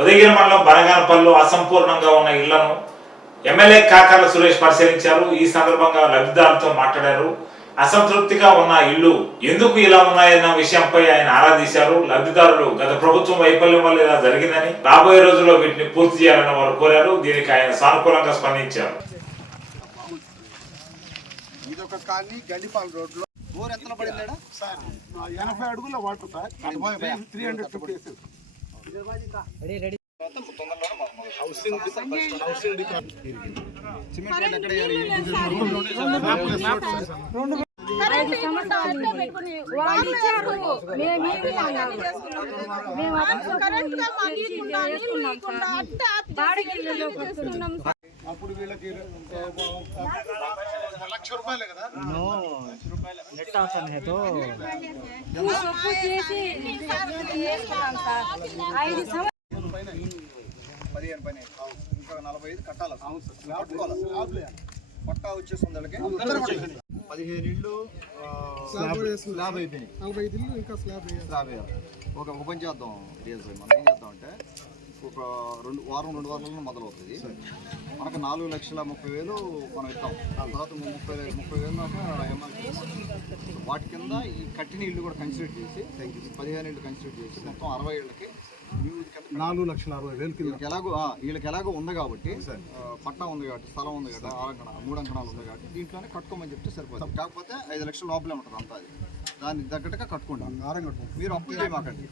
ఉదయగిరి మండలం బనగానపల్లిలో అసంపూర్ణంగా ఉన్న ఇళ్ళను ఎమ్మెల్యే కాకర్ల సురేష్ పరిశీలించారు. ఈ సందర్భంగా లబ్ధిదారులతో మాట్లాడారు. అసంతృప్తిగా ఉన్న ఇల్లు ఎందుకు ఇలా ఉన్నాయన్న విషయంపై ఆయన ఆరా తీశారు. లబ్ధిదారులు గత ప్రభుత్వం వైఫల్యం వల్ల ఇలా జరిగిందని రాబోయే రోజుల్లో వీటిని పూర్తి చేయాలని వారు కోరారు. దీనికి ఆయన సానుకూలంగా స్పందించారు. ఎనభై అడుగుల water sir. Three hundred fifty. Housing housing cement rate ఎక్కడ వేయాలి? ఐదు సంవత్సరాలు వాళ్ళు ఇచ్చారు మేము ఏమి అన్నారు మేము వేసుకున్నాం సార్ బాడికి ఇళ్ళలోకి వస్తున్నాం అప్పుడు వీళ్ళకి లక్ష రూపాయలే కదా సొప్పు చేసి వేసుకున్నాం సార్ ఐదు సంవత్సరాలు పదిహేను పని ఇంకా నలభై ఐదు కట్టాలి అసలు. కట్టుకోవాలి పట్టా వచ్చేస్తుంది వాళ్ళకి. పదిహేను ఇళ్ళు స్లాబ్ అయిపోయినాయి. నలభై ఐదు ఇంకా స్లాబ్ స్లాబ్ వేయాలి. ఒక ఒక పని చేద్దాం డిఎస్ఐ మనం ఏం చేద్దాం అంటే ఒక రెండు వారం రెండు వారాలలో మొదలవుతుంది. మనకు నాలుగు లక్షల ముప్పై వేలు మనం ఇస్తాం ఆ తర్వాత ముప్పై ముప్పై వేలు దాకా వాటి కింద ఈ కట్టిన ఇల్లు కూడా కన్సిడర్ చేసి పదిహేను ఇళ్ళు కన్సిడర్ చేసి మొత్తం అరవై ఇళ్ళకి కింద నాలుగు లక్షల అరవై వేలు వీళ్ళకి ఎలాగో వీళ్ళకి ఎలాగో ఉంది కాబట్టి ఆ, పట్టా ఉంది కాబట్టి స్థలం ఉంది కాబట్టి ఆరు అంకణ మూడు అంకణాలు ఉంది కాబట్టి దీంట్లోనే కట్టుకోమని చెప్తే సరిపోతుంది. కాకపోతే ఐదు లక్షల లోపలే ఉంటుంది అంతా అది. దానికి తగ్గట్టుగా కట్టుకోండి ఆరం కట్టుకుంటాం. మీరు అప్పులు చేయమాకండి.